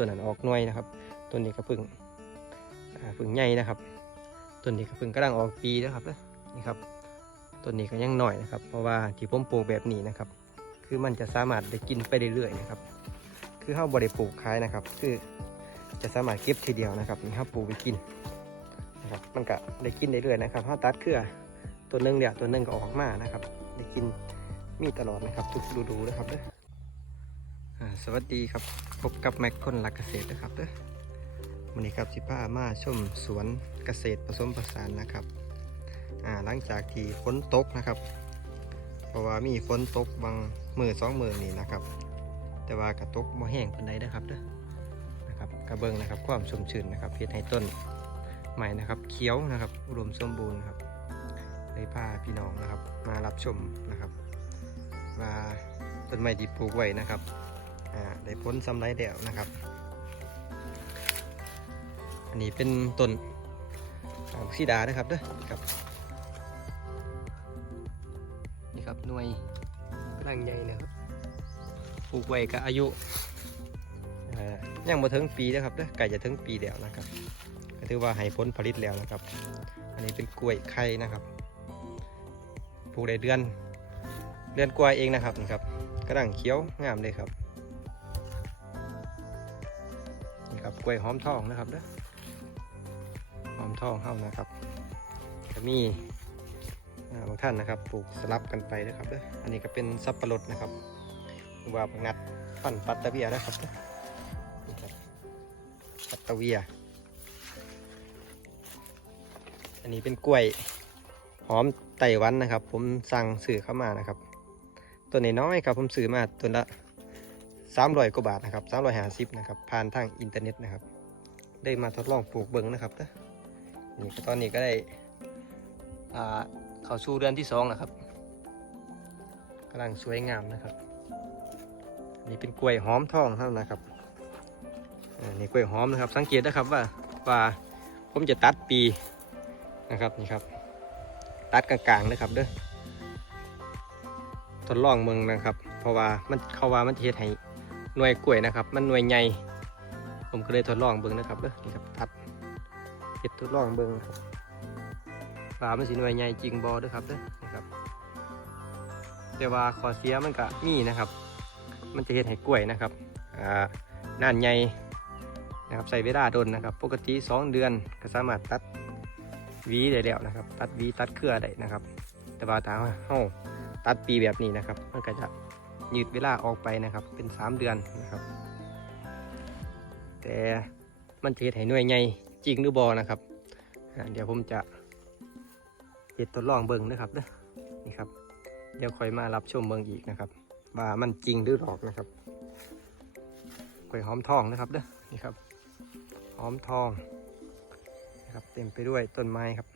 ตัวนั้นออกหน่วยนะครับ ตัวนี้ก็เพึ่งอ่าเพึ่งใหญ่นะครับ ตัวนี้ก็เพึ่งกำลังออกปีนะครับนี่ครับตัวนี้ก็ยังหน่อยนะครับ เพราะว่าที่ผมปลูกแบบนี้นะครับ คือมันจะสามารถได้กินไปเรื่อยๆนะครับ คือเขาบริปลูกขายนะครับ คือจะสามารถเก็บทีเดียวนะครับนี่ครับปลูกไปกินนะครับมันก็ได้กินได้เรื่อยนะครับเขาตัดเครือตัวหนึงเดี๋ยวตัวหนึงก็ออกมานะครับ ได้กินมีตลอดนะครับ ทุกฤดูนะครับเด้ออ่ สวัสดีครับ พบกับแม็กคนรักเกษตรนะครับเด้อวันนี้ครับสิพามาชมสวนเกษตรผสมผสานนะครับหลังจากที่ฝนตกนะครับ เพราะว่ามีฝนตกบางมือสองมือนี่นะครับ แต่ว่ากระตกบ่แห้งปานใดนะครับเด้อนะครับกระเบิงนะครับความชุ่มชื้นนะครับเฮ็ดให้ต้นใหม่นะครับเขียวนะครับอุดมสมบูรณ์ครับได้พาพี่น้องนะครับ มารับชมนะครับว่าต้นไม้ที่ปลูกไว้นะครับ อ่าได้ผลสำไรแล้วนะครับ อันนี้เป็นต้นออกซีดานะครับเด้อครับนี่ครับหน่วยร่างใหญ่นะครับปลูกไว้ก็อายุเอ่อยังบ่ถึงปีนะครับเด้อไก่จะถึงปีแล้วนะครับก็ถือว่าให้ผลผลิตแล้วนะครับ อันนี้เป็นกล้วยไข่นะครับปลูกได้เดือนเดือนกว่าเองนะครับนี่ครับกระดังเขียวงามเลยครับ นี่ครับกล้วยหอมทองนะครับเด้อหอมทองเฮานะครับก็มีอ่าบางท่านนะครับปลูกสลับกันไปนะครับเด้ออันนี้ก็เป็นสับปะรดนะครับหรือว่าบางนัดปั่นปัตตะเวียนะครับเด้อนี่ครับปัตตะเวีย อันนี้เป็นกล้วยหอมไต้หวันนะครับ ผมสั่งซื้อเข้ามานะครับ ตัวนี้น้อยครับผมซื้อมาตัวละ สามร้อยกว่าบาทนะครับสามร้อยห้าสิบนะครับผ่านทางอินเทอร์เน็ตนะครับ ได้มาทดลองปลูกเบิ้งนะครับเด้อนี่ตอนนี้ก็ได้อ่าเข้าสู่เดือนที่สองนะครับกำลังสวยงามนะครับ นี่เป็นกล้วยหอมทองเท่านะครับนี่กล้วยหอมนะครับ สังเกตนะครับว่าว่าผมจะตัดปีนะครับนี่ครับ ตัดกลางๆนะครับเด้อทดลองเมืองนะครับ เพราะว่ามันเขาว่ามันเฮ็ดให้ หน่วยกล้วยนะครับ มันหน่วยใหญ่ผมก็เลยทดลองเบิ่งนะครับเด้อนี่ครับตัดเฮ็ดทดลองเบิ่งนะครับปลามันสิหน่วยใหญ่จริงบอด้วยครับเด้อนะครับ แต่ว่าขอเสียมันก็มีนะครับ มันจะเห็ดให้กล้วยนะครับอ่านานใหญ่นะครับใส่เวลาโดนนะครับ ปกติ 2 เดือนก็สามารถตัดวีได้แล้วนะครับ ตัดวีตัดเครือได้นะครับ แต่ว่าถ้าเฮาตัดปีแบบนี้นะครับ มันก็จะ ยืดเวลาออกไปนะครับ เป็น 3 เดือนนะครับ แต่มันจะเห็ดให้หน่วยใหญ่จริงหรือบอนะครับเดี๋ยวผมจะเห็ดทดลองเบิ่งนะครับเด้อนี่ครับ เดี๋ยวค่อยมารับชมเบิ่งอีกนะครับ ว่ามันจริงหรือหลอกนะครับกล้วยหอมทองนะครับเด้อนี่ครับ หอมทองนะครับเต็มไปด้วยต้นไม้ครับ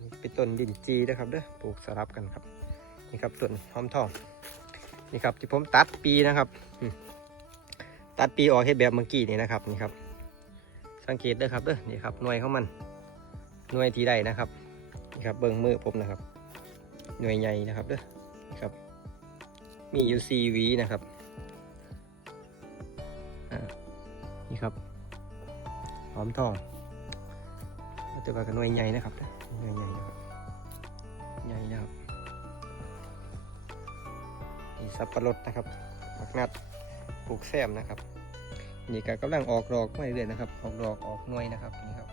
นี่เป็นต้นดินจีนะครับเด้อปลูกสลับกันครับ นี่ครับต้นหอมทองนี่ครับที่ผมตัดปีนะครับตัดปีออกให้แบบเมื่อกี้นี่นะครับนี่ครับ สังเกตเด้อครับเด้อนี่ครับหน่วยของมันหน่วยที่ใดนะครับนี่ครับเบิ้งมือผมนะครับ หน่วยใหญ่นะครับเด้อนี่ครับ มีอยู่ซีวีนะครับนี่ครับหอมทองแต่ว่ากับหน่วยใหญ่นะครับเด้อหน่วยใหญ่นะครับใหญ่นะครับ สับปะรดนะครับผักนัดปลูกแซมนะครับ นี่ก็กำลังออกดอกมาเรื่อยๆนะครับออกดอกออกหน่วยนะครับนี่ครับ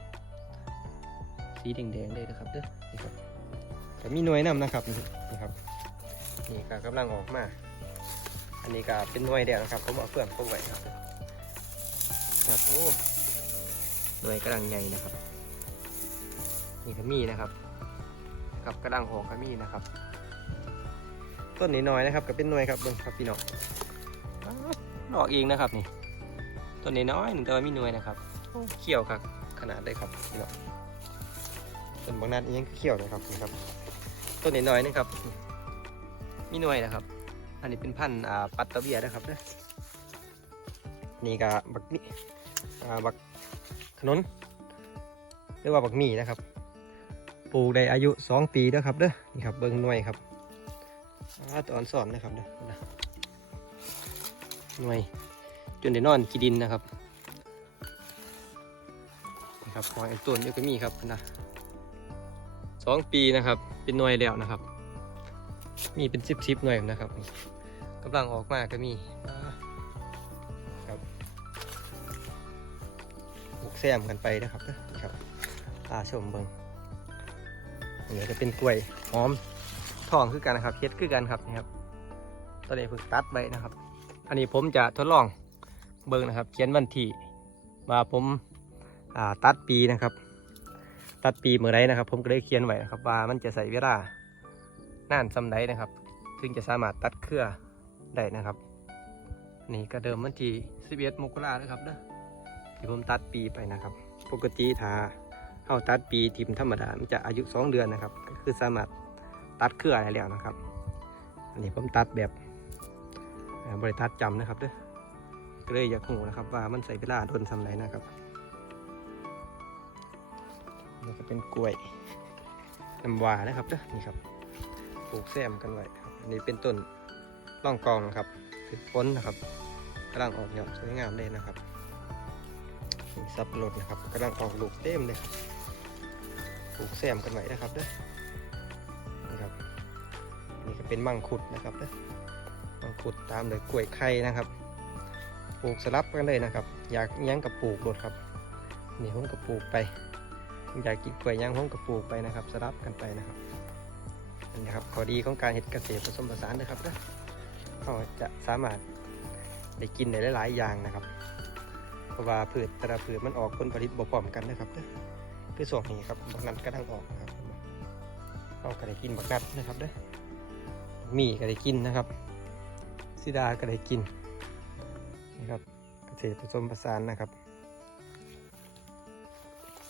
สีแดงๆเลยนะครับเด้อนี่ครับก็มีหน่วยนำนะครับนี่ครับนี่ก็กำลังออกมา อันนี้ก็เป็นหน่วยเดียวนะครับผมเอาเพื่อนพวกไว้ครับครับโอ้หน่วยกำลังใหญ่นะครับนี่ก็มีนะครับกับกำลังออกก็มีนะครับ ต้นนี้น้อยนะครับก็เป็นหน่วยครับเบิ่งครับพี่น้องอ้าวออกเองนะครับนี่ต้นนี้น้อยแต่ว่ามีหน่วยนะครับโอ้เขียวครับขนาดเลยครับพี่น้องต้นบางนัดยังเขียวเลยครับนี่ครับต้นนี้น้อยๆนะครับ มีหน่วยนะครับ อันนี้เป็นพันธุ์อ่าปัตตะเบียนะครับเด้อนี่ก็บักนี่อ่าบักขนุนหรือว่าบักหมี่นะครับปลูกได้อายุ 2 ปีแล้วครับเด้อนี่ครับเบิ้งหน่วยครับอ่า ตัวอ่อนสอนนะครับเด้อนะหน่วยจนได้นอนกีดินนะครับนะครับหอยต้นนี่ก็มีครับนะสองปีนะครับ เป็นหน่วยแล้วนะครับ มีเป็นสิบสิบหน่วยนะครับกำลังออกมาก็มีครับปลูกแซมกันไปนะครับนี่ครับตาชมเบิงอันนี้จะเป็นกล้วยหอม ทองคือกันนะครับเฮ็ดคือกันครับนี่ครับตอนนี้เพิ่งตัดไว้นะครับ อันนี้ผมจะทดลองเบิ่งนะครับ เขียนวันที่ว่าผมาตัดปีนะครับ ตัดปีเมื่อไรนะครับ ผมก็ได้เขียนไว้นะครับ ว่ามันจะใส่เวลานานสำไดนะครับซึ่งจะสามารถตัดเครือได้นะครับ นี่ก็เดิมวันที่11มกรานะครับเด้อที่ผมตัดปีไปนะครับ ปกติถ้าเอาตัดปีทีมธรรมดามันจะอายุ 2 เดือนนะครับ ก็คือสามารถ ตัดเครืออะได้แล้วนะครับ อันนี้ผมตัดแบบบริทัดจำนะครับเด้อก็เลยอยากหูนะครับว่ามันใส่เวลาโดนทำไรนะครับนี่ก็เป็นกล้วยน้ำวานะครับเด้อนี่ครับปลูกแซมกันไว้ครับอันนี้เป็นต้นร่องกองนะครับคือพ้นนะครับกำลังออกยอดสวยงามเลยนะครับนี่สับปะรดนะครับกำลังออกลูกเต็มเลยครับปลูกแซมกันไว้นะครับเด้อ เป็นมังคุดนะครับเด้อมังคุดตามเลยกล้วยไข่นะครับปลูกสลับกันเลยนะครับ อยากยังกับปลูกรดครับนี่ผมก็ปลูกไป อยากกินกล้วยหยังผมก็ปลูกไปนะครับ สลับกันไปนะครับอันนี้ครับข้อดีของการเห็ดเกษตรผสมผสานนะครับนะเราจะสามารถได้กินได้หลาย ๆ อย่างนะครับ เพราะว่าพืชแต่ละพืชมันออกผลผลิตบ่พร้อมกันนะครับเด้อคือส่วนนี้ครับบักนัดก็ดังออกนะครับเราก็ได้กินบักนัดนะครับเด้อ มีก็ได้กินนะครับซิดาก็ได้กินนะครับเกษตรผสมผสานนะครับ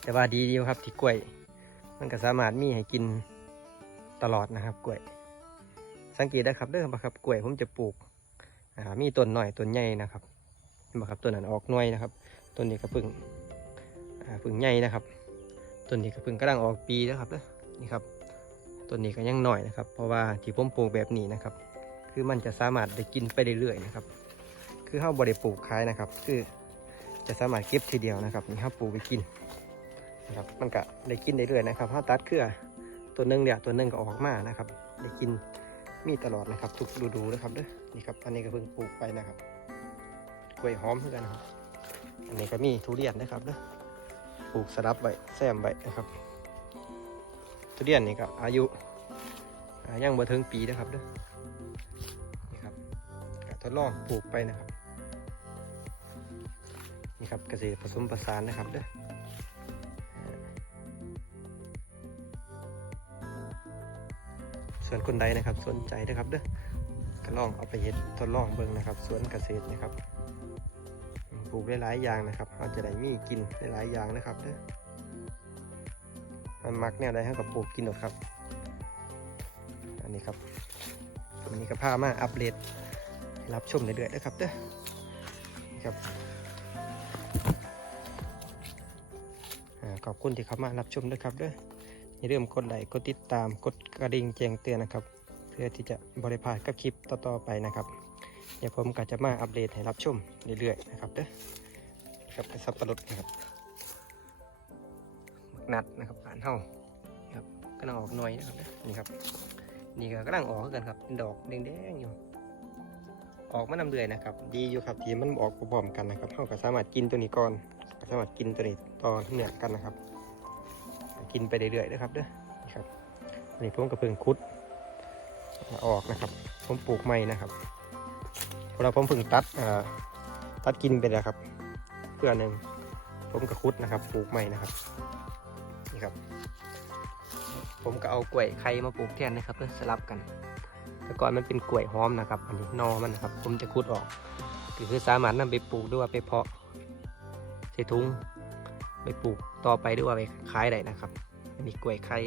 แต่ว่าดีเดียวครับที่กล้วย มันก็สามารถมีให้กินตลอดนะครับกล้วย สังเกตได้ครับเด้อบ่ครับกล้วยผมจะปลูกมีต้นหน่อยต้นใหญ่นะครับเห็นบ่ครับต้นนั้นออกหน่วยนะครับต้นนี้ก็เพึ่งอ่าเพึ่งใหญ่นะครับต้นนี้ก็เพึ่งกำลังออกปีนะครับเด้อนี่ครับ ต้นนี้ก็ยังหน่อยนะครับ เพราะว่าที่ผมปลูกแบบนี้นะครับ คือมันจะสามารถได้กินไปเรื่อยๆนะครับ คือข้าวบริปลูกขายนะครับ คือจะสามารถเก็บทีเดียวนะครับนี่ข้าวปลูกไปกินนะครับ มันก็ได้กินได้เรื่อยนะครับข้าวตัดเครือตัวหนึงเดี๋ยตัวหนึงก็ออกมานะครับ ได้กินมีตลอดนะครับ ทุกฤดูนะครับเด้อนี่ครับอันนี้ก็เพิ่งปลูกไปนะครับกล้วยหอมเหมือนกันนะครับอันนี้ก็มีทุเรียนนะครับเด้อปลูกสลับไว้แซมไว้นะครับ ทุเรียนนี่ก็อายุอ่ายังบ่ถึงปีนะครับเด้อนี่ครับทดลองปลูกไปนะครับนี่ครับเกษตรผสมผสานนะครับเด้อส่วนคนใดนะครับสนใจนะครับเด้อก็ลองเอาไปเฮ็ดทดลองเบิ่งนะครับสวนเกษตรนะครับ ปลูกได้หลายอย่างนะครับอาจจะได้มีกินได้หลายอย่างนะครับเด้อ มันมักเนี่ยได้ให้กับปลูกกินหมดครับ อันนี้ครับผมนี้ก็พามาอัปเดตให้รับชมเรื่อยๆนะครับเด้อครับขอบคุณที่เข้ามารับชมด้วยครับเด้ออย่าลืมกดไลค์กดติดตามกดกระดิ่งแจ้งเตือนนะครับ เพื่อที่จะบริพาดกับคลิปต่อๆไปนะครับเดี๋ยวผมก็จะมาอัปเดตให้รับชมเรื่อยๆนะครับเด้อครับสับปะรดนะครับ นัดนะครับผ่านเท่าครับกำลังออกหน่วยนะครับเนี่ครับ นี่ก็กำลังออกกันครับเป็นดอกแดงๆอยู่ ออกมานำเดือยนะครับ ดีอยู่ครับที่มันออกพร้อมกันนะครับเราก็สามารถกินตัวนี้ก่อนสามารถกินตัวนี้ต่อเนื่องกันนะครับ กินไปเรื่อยๆนะครับเด้อนี่ครับนนี้ผมกระเพิ่งคุด ออกนะครับ ผมปลูกใหม่นะครับเพราะเราผมเพิ่งตัดตัดกินไปแล้วครับ เพื่อหนึ่งผมกระคุดนะครับปลูกใหม่นะครับ นี่ครับ ผมก็เอากล้วยไข่มาปลูกแทนนะครับเพื่อสลับกันแต่ก่อนมันเป็นกล้วยหอมนะครับ อันนี้นอมันนะครับ ผมจะคุดออกก็คือสามารถนำไปปลูกด้วยว่าไปเพาะใส่ถุงไปปลูกต่อไปด้วยว่าไปขายได้นะครับ อันนี้กล้วยไข่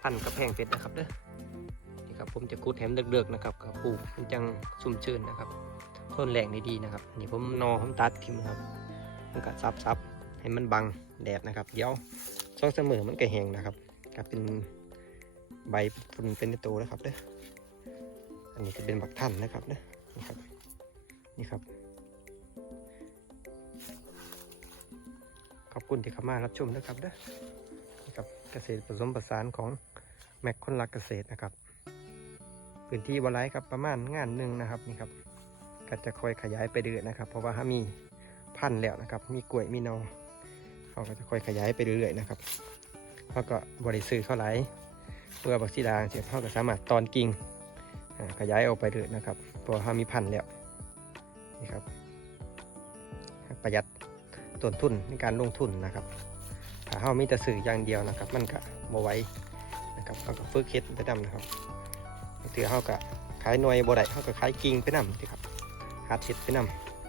พันกระแพงเพชรนะครับเด้อนี่ครับผมจะคุดแถมเลือกๆนะครับกับปลูกมันจังชุ่มชื้นนะครับทนแรงได้ดีนะครับ อันนี้ผมนอผมตัดทิมครับมันก็ซับ ให้มันบังแดดนะครับ เดี๋ยวช่องเสมอมันก็แห้งนะครับกลายเป็นใบฝุ่นเป็นตัวนะครับเด้ออันนี้จะเป็นบักท่านนะครับเด้อนี่ครับนี่ครับ ขอบคุณที่เข้ามารับชมนะครับเด้อนี่ครับเกษตรผสมผสานของแม็กคนรักเกษตรนะครับพื้นที่บอไลครับประมาณงานหนึ่งนะครับนี่ครับก็จะคอยขยายไปเรื่อยนะครับ เพราะว่าถ้ามีพันธุ์แล้วนะครับ มีกล้วยมีนอ เขาก็จะค่อยขยายไปเรื่อยๆนะครับเขาก็บริซื้อเข้าไหลเพื่อบักซีดางเสียเขาก็สามารถตอนกิ่งอ่าขยายออกไปเรื่อยนะครับเพราะว่าเขามีพันธุ์แล้วนี่ครับ ประหยัดต้นทุนในการลงทุนนะครับถ้าเรามีแต่สื่ออย่างเดียวนะครับ มันก็บ่ไวนะครับเราก็ฝึกเฮ็ดไปนำนะครับถือเขาก็ขายหน่วยบ่ได้เขาก็ขายกิ่งไปนำสิครับหัดเฮ็ดไปน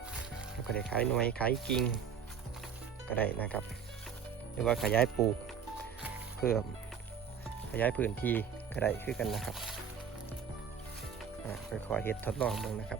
ำเราก็ได้ขายหน่วยขายกิ่ง ก็ได้นะครับ หรือว่าขยายปลูกเพิ่มขยายพื้นที่ก็ได้ขึ้นกันนะครับอ่าค่อยๆเห็ดทดลองมึงนะครับ